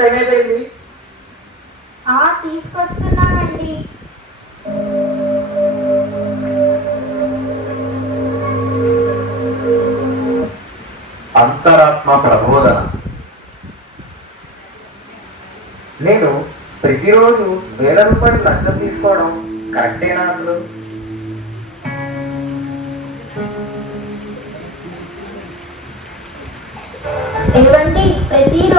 Time అయిపోయింది ఆ తీసుకొస్తున్నానండి. అంతరాత్మ ప్రబోధన. నేను ప్రతిరోజు వేల రూపాయలు లంచం తీసుకోవడం కరెక్టేనా అసలు? ఏవండి ప్రతిరోజు వేల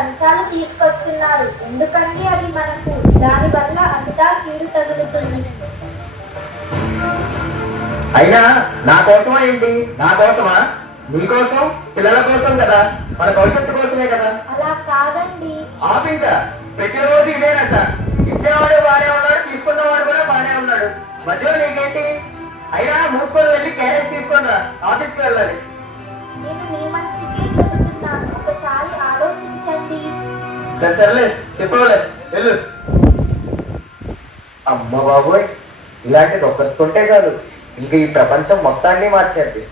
లంచాలు తీసుకొస్తున్నారు. ఎందుకంటే అది మనకు దానివల్ల అంతా కీడు తగులుతుంది. అయినా నా కోసమా ఏంటి? నా కోసమా? నీ కోసం? పిల్లల కోసం కదా? మన భవిష్యత్తు కోసమే కదా? అలా కాదండి. ఆపింక ప్రతిరోజు ఇదేనా సార్ ఇచ్చేవాడు బానే ఉన్నాడు తీసుకున్నవాడు కూడా బానే ఉన్నాడు. మధ్యలో నీకేంటి? అయినా మూసుకొని వెళ్ళి క్యారేజ్ తీసుకొని రా. ఆఫీస్కి వెళ్ళాలి. సరే సర్లే చెప్పవలే వెళ్ళు. అమ్మ బాబోయ్ ఇలాంటిది ఒక్కటి కొంటే చాలు. ఇంక ఈ ప్రపంచం మొత్తాన్ని మార్చేది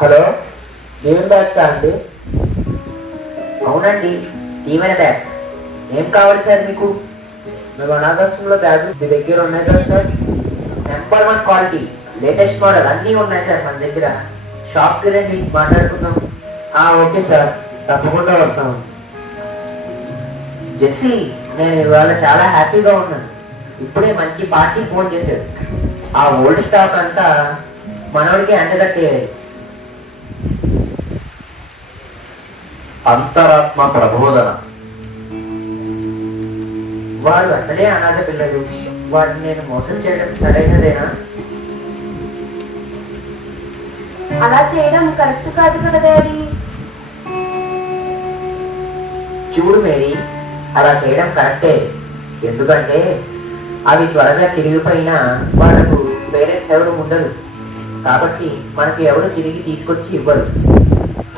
హలో జీవన్ బ్యాచ్ అండి అవునండి దీవెన బ్యాగ్స్. ఏం కావాలి సార్ మీకు? మేము అనాథాశ్రమంలో బ్యాగులు మీ దగ్గర ఉన్నాయి కదా sir? Number one quality latest model అన్నీ ఉన్నాయి సార్ మన దగ్గర. షాప్కి రండి మాట్లాడుకుందాం. ఆ, ఓకే సార్. తప్పకుండా వస్తాను. జెస్సీ నేను ఇవాళ చాలా హ్యాపీగా ఉన్నాను. ఇప్పుడే మంచి పార్టీ ఫోన్ చేశాడు ఆ ఓల్డ్ స్టాక్ అంతా మనోడికి అంటగట్టేయాలి అంతరాత్మ ప్రబోధన. వాడు అసలే అనాథ పిల్లలు. వాడిని నేను మోసం చేయడం సరైనదేనా? అలా చేయడం కరెక్ట్ కాదు కదా డాడీ. చూడు మేరీ అలా చేయడం కరెక్టే. ఎందుకంటే అవి త్వరగా చిరిగిపోయినా వాళ్ళకు పేరెంట్స్ ఎవరు ఉండరు. కాబట్టి మనకి ఎవరు తిరిగి తీసుకొచ్చి ఇవ్వరు.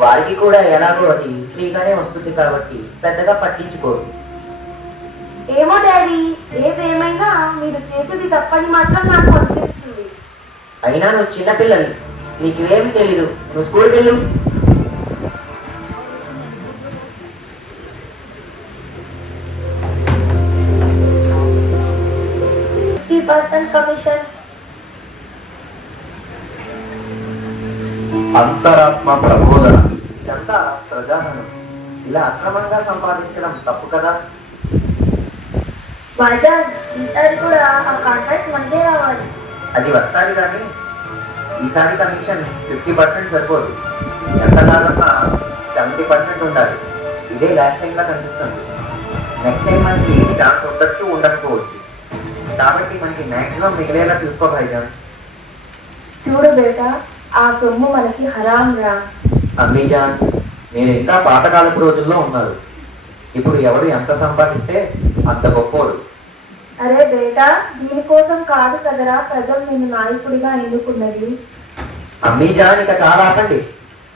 వారికి కూడా ఎలాగో అది ఫ్రీగానే వస్తుంది కాబట్టి పెద్దగా పట్టించుకోరు. ఏమో డాడీ ఏదేమైనా మీరు చేసేది తప్పని మాత్రం నాకు అనిపిస్తుంది. అయినా నువ్వు చిన్నపిల్లవి నీకు ఇవేమి తెలీదు. నువ్వు స్కూల్కి వెళ్ళు. Fifty percent commission. అంతరాత్మ ప్రబోధన. ఇదంతా ప్రజాధనం. ఇలా అక్రమంగా సంపాదించడం తప్పు కదా? ఈసారి కూడా ఆ కాంట్రాక్ట్ మనకే రావాలి. అది వస్తుంది కానీ ఈసారి కమిషన్ ఫిఫ్టీ పర్సెంట్ సరిపోదు. ఎంత కాదన్నా సెవెంటీ పర్సెంట్ ఉండాలి. ఇదే లాస్ట్ టైంలా కనిపిస్తుంది. నెక్స్ట్ టైం మనకి ఛాన్స్ ఉండొచ్చు ఉండకపోవచ్చు. కాబట్టి మనకి మ్యాక్సిమం మిగిలేలా చూసుకో భాయిజాన్. చూడు బేటా ఆ సొమ్ము మనకి హరాం రా. అమ్మీజాన్ మీరు ఇంకా పాతకాలపు రోజుల్లో ఉన్నారు. ఇప్పుడు ఎవడు ఎంత సంపాదిస్తే అంత గొప్పోడు అరే బేటా దీనికోసం కాదు కదరా ప్రజలు నిన్ను నాయకుడిగా ఎన్నుకున్నది. అమ్మీజాన్ ఇక చాలా ఆపండి.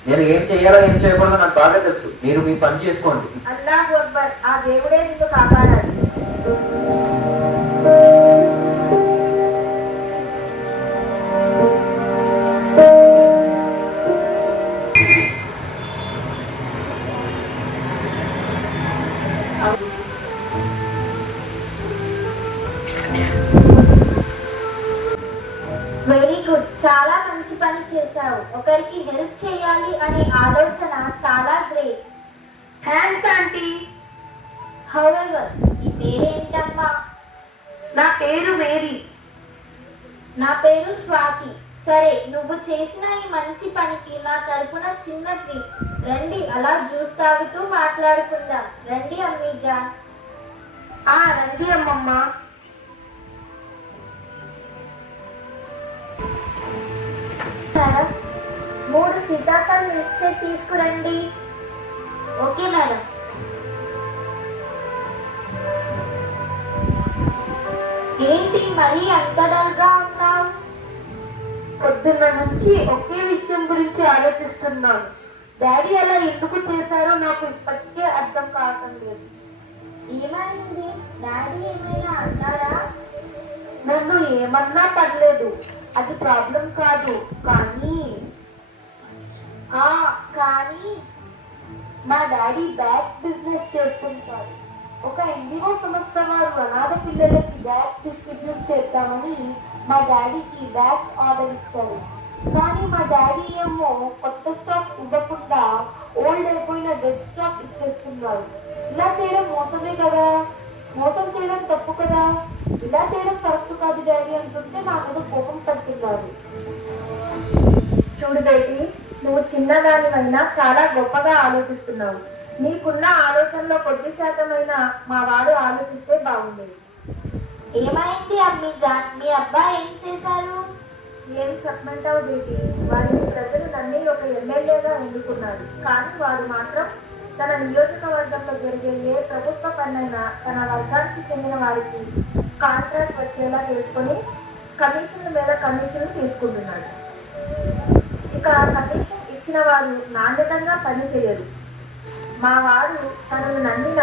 నేను ఏం చేయాలో ఏం చేయకూడదో నాకు బాగా తెలుసు. మీరు మీ పని చేసుకోండి. అల్లాహ్ అక్బర్ ఆ దేవుడే నిన్ను కాపాడాలి నా పేరు మేరీ. నా పేరు స్వాతి. సరే నువ్వు చేసిన ఈ మంచి పనికి నా తరపున చిన్న ట్రీట్ రండి అలా జ్యూస్ తాగుతూ మాట్లాడుకుందాం. రండి అమ్మీజా ఆ రండి అమ్మమ్మ. మేడం మూడు సీతాఫల్ మిల్క్ షేక్ తీసుకురండి. Okay madam. ఏంటి మరీ అంత డల్గా ఉన్నావు? పొద్దున్న నుంచి ఒకే విషయం గురించి ఆలోచిస్తున్నాం డాడీ అలా ఎందుకు చేశారో నాకు ఇప్పటికే అర్థం కావటం లేదు. ఏమైంది? అన్నారా నన్ను ఏమన్నా పర్లేదు. అది ప్రాబ్లం కాదు. కానీ ఆ కానీ మా డాడీ బ్యాగ్ బిజినెస్ చేస్తుంటారు ఒక ఎన్జిఓ సంస్థ వారు అనాథ పిల్లలకి బ్యాగ్స్ డిస్ట్రిబ్యూట్ చేద్దామని మా డాడీకి బ్యాగ్స్ ఆర్డర్ ఇచ్చారు. కానీ మా డాడీ ఏమో కొత్త స్టాక్ ఇవ్వకుండా ఓల్డ్ అయిపోయిన డెడ్ స్టాక్ ఇచ్చేస్తున్నారు. ఇలా చేయడం మోసమే కదా? మోసం చేయడం తప్పు కదా? ఇలా చేయడం కరెక్ట్ కాదు డాడీ అంటుంటే నా మీద కోపం పడుతున్నారు. చూడు బేటి నువ్వు చిన్నదానివైనా చాలా గొప్పగా ఆలోచిస్తున్నావు. నీకున్న ఆలోచనలో కొద్ది శాతమైనా మా వాడు ఆలోచిస్తే బాగుండేది. ఏమైంది అమ్మి జాన్ మీ అబ్బాయి ఏం చేశారు? ఏం చెప్పమంటావు బేటి వాడిని ప్రజలు నన్ను ఒక ఎమ్మెల్యేగా ఎన్నుకున్నారు. కానీ వాడు మాత్రం తన నియోజకవర్గంలో జరిగే ఏ ప్రభుత్వ పనైనా తన వర్గానికి చెందిన వారికి కాంట్రాక్ట్ వచ్చేలా చేసుకొని కమిషన్ల మీద కమిషన్లు తీసుకుంటున్నాడు. ఇక కమిషన్ ఇచ్చిన వారు నాణ్యతంగా పని చేయరు. మా వాడు తనను నమ్మిన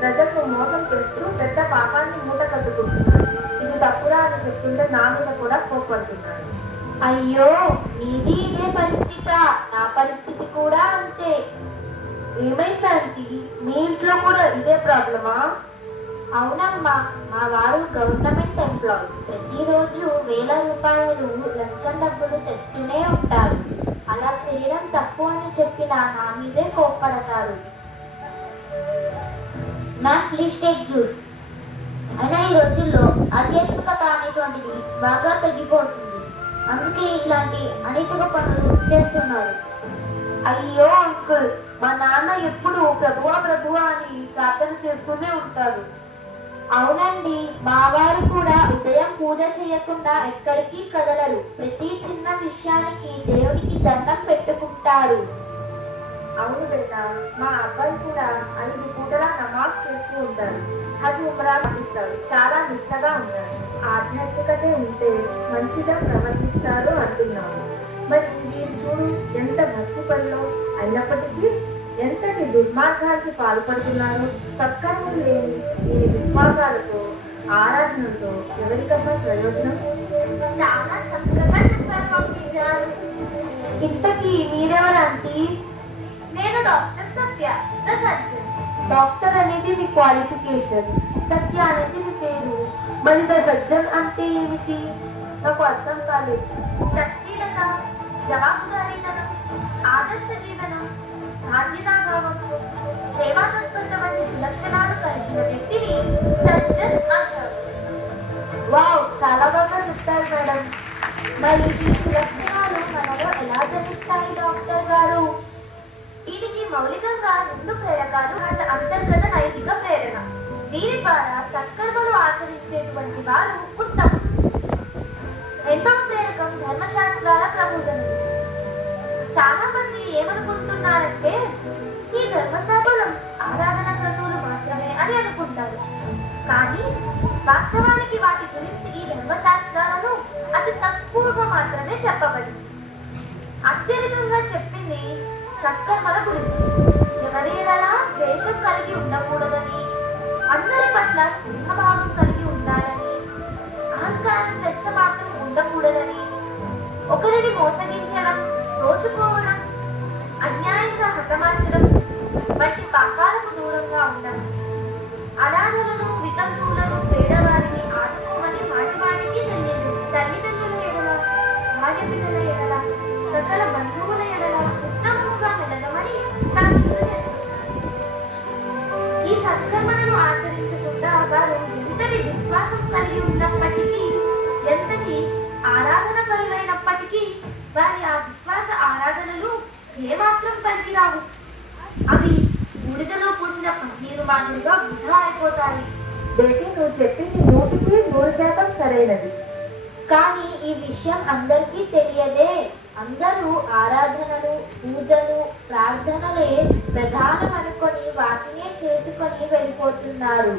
ప్రజలను మోసం చేస్తూ పెద్ద పాపాన్ని మూట కట్టుకుంటున్నాడు ఇది తప్పురా అని చెప్తుంటే నా మీద కూడా కోప్పడుతున్నాడు. అయ్యో నీది ఇదే పరిస్థితా. నా పరిస్థితి కూడా అంతే. ఏమైందంటే మీ ఇంట్లో కూడా ఇదే ప్రాబ్లమా? అవునమ్మా మా వారు గవర్నమెంట్ ఎంప్లాయ్. ప్రతిరోజు వేల రూపాయలు లంచం డబ్బులు తెస్తూనే ఉంటారు. అలా చేయడం తప్పు అని చెప్పిన నా మీదే కోప్పడతారు. మ్యామ్ ప్లీజ్ టేక్ జ్యూస్ అయినా ఈ రోజుల్లో ఆధ్యాత్మికత అనేటువంటిది బాగా తగ్గిపోతుంది. అందుకే ఇలాంటి అనేక పనులు చేస్తున్నారు. అయ్యో అంకుల్ మా నాన్న ఎప్పుడు ప్రభువా ప్రభువా అని ప్రార్థన చేస్తూనే ఉంటారు. అవునండి మా వారు కూడా ఉదయం పూజ చేయకుండా ఎక్కడికి కదలరు. ప్రతి చిన్న విషయానికి దేవుడికి దండం పెట్టుకుంటారు. అవును బిడ్డ మా అబ్బాయి కూడా ఐదు పూటలా నమాజ్ చేస్తూ ఉంటారు. హజ్ ఉమ్రా పాటిస్తాడు చాలా నిష్టగా ఉన్నారు. ఆధ్యాత్మికతే ఉంటే మంచిగా ప్రవర్తిస్తారు అంటున్నాము మరి మీరు చూడు ఎంత భక్తి పనిలో అయినప్పటికీ ఎంతటి దుర్మార్గానికి పాల్పడుతున్నారు సత్కర్మలు లేని వీరి విశ్వాసాలతో ఆరాధనలతో ఎవరికన్నా ప్రయోజనం? చాలా చక్కగా చెప్పారు జాన్ ఇంతకీ మీరెవరు ఆంటీ నేను డాక్టర్ సత్య సర్జన్. డాక్టర్ అనేది మీ క్వాలిఫికేషన్ సత్య అనేది మీ పేరు. మరి ద సజ్జన్ అంటే ఏమిటి? నాకు అర్థం కాలేదు. సచ్చీలత జవాబుదారీతనం ఆదర్శ జీవనం. బాధ్యతాభావం సేవా తత్పరత వంటి సులక్షణాలు కలిగిన వ్యక్తిని సర్జన్ అంటారు. వావ్ చాలా బాగా చెప్పారు మేడం. మరి ఈ సులక్షణాలు మనలో ఎలా జనిస్తాయి డాక్టర్ గారు? వీటికి మౌలికంగా రెండు ప్రేరకాలు మన అంతర్గత నైతిక ప్రేరణ. దీని ద్వారా సత్కర్మలు ఆచరించేటువంటి వారు ఉత్తమం. రెండవ ప్రేరకం ధర్మశాస్త్రాల ప్రబోధనలు చాలా మంది ఏమనుకుంటున్నారంటే ఈ ధర్మశాస్త్రం ఆరాధన క్రతువులు మాత్రమే అని అనుకుంటారు. కానీ వాస్తవానికి వాటి గురించి ఈ ధర్మశాస్త్రాలను అతి తక్కువగా మాత్రమే చెప్పబడింది. అత్యధికంగా చెప్పింది సత్కర్మల గురించి. ఎవరి ద్వేషం కలిగి ఉండకూడదని అందరి పట్ల స్నేహభావం కలిగి పనికిరావు అవి బూడిదలో పూసిన పన్నీరు మాదిరిగా వృధా అయిపోతాయి. బేటీ నువ్వు చెప్పింది నూటికి నూరు శాతం సరైనది. కానీ ఈ విషయం అందరికీ తెలియదే. అందరూ ఆరాధనలు పూజలు ప్రార్థనలే ప్రధానం అనుకొని వాటినే చేసుకొని వెళ్ళిపోతున్నారు.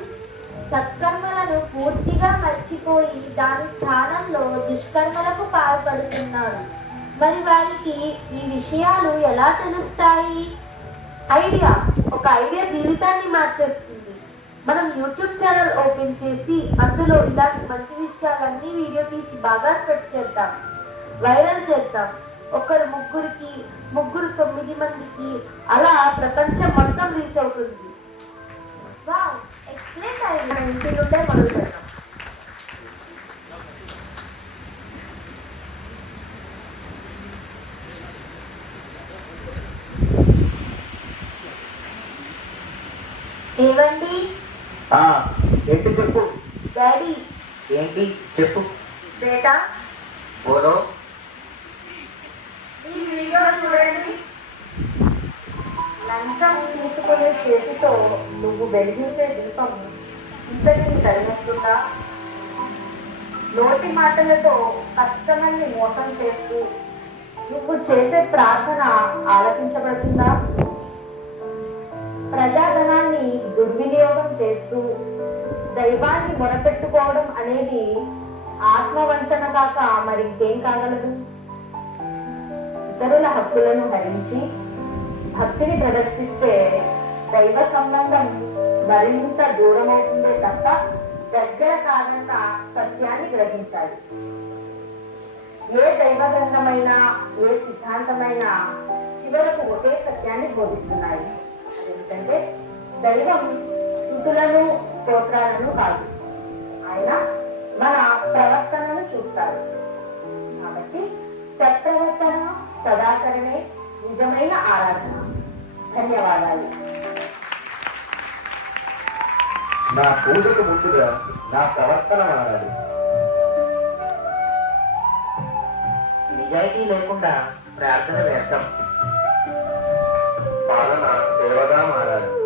సత్కర్మలను పూర్తిగా మర్చిపోయి దాని స్థానంలో దుష్కర్మలకు పాల్పడుతున్నారు. మరి వారికి ఈ విషయాలు ఎలా తెలుస్తాయి? ఐడియా ఒక ఐడియా జీవితాన్ని మార్చేస్తుంది. మనం యూట్యూబ్ ఛానల్ ఓపెన్ చేసి అందులో ఇలాంటి మంచి విషయాలన్నీ వీడియో తీసి బాగా స్ప్రెడ్ చేద్దాం. వైరల్ చేద్దాం. ఒకరు ముగ్గురికి ముగ్గురు తొమ్మిది మందికి అలా ప్రపంచం మొత్తం రీచ్ అవుతుంది. Wow explain idea. ఇంటి నుండే మొదలు ఏంటి చెప్పు? డాడీ. ఏంటి? చెప్పు. బేటా. బోలో ఈ వీడియో చూడండి. లంచం తీసుకునే చేతితో నువ్వు వెలిగించే దీపం ఇంతటిని తరిమొస్తుందా నోటి మాటలతో కష్టమని మోసం చేస్తూ నువ్వు చేసే ప్రార్థన ఆలపించబడుతుందా ప్రజాధనాన్ని దుర్వినియోగం చేస్తూ దైవాన్ని మొరపెట్టుకోవడం అనేది ఆత్మవంచన కాక మరింకేం కాగలదు? ఇతరుల హక్కులను హరించి భక్తిని ప్రదర్శిస్తే దైవ సంబంధం మరింత దూరమవుతుందే తప్ప దగ్గర కాదంత సత్యాన్ని గ్రహించాలి. ఏ దైవ గ్రంథమైనా ఏ సిద్ధాంతమైనా చివరకు ఒకే సత్యాన్ని బోధిస్తున్నాయి. అదేంటంటే దైవం స్థుతులను స్తోత్రాలను కాదు. ఆయన మన ప్రవర్తనను చూస్తారు. కాబట్టి సత్ప్రవర్తన సదాచరణే నిజమైన ఆరాధన. ధన్యవాదాలు. నా పూజకు ముందుగా నా ప్రవర్తన మారాలి నిజాయితీ లేకుండా ప్రార్థన వ్యర్థం. বাদাম আর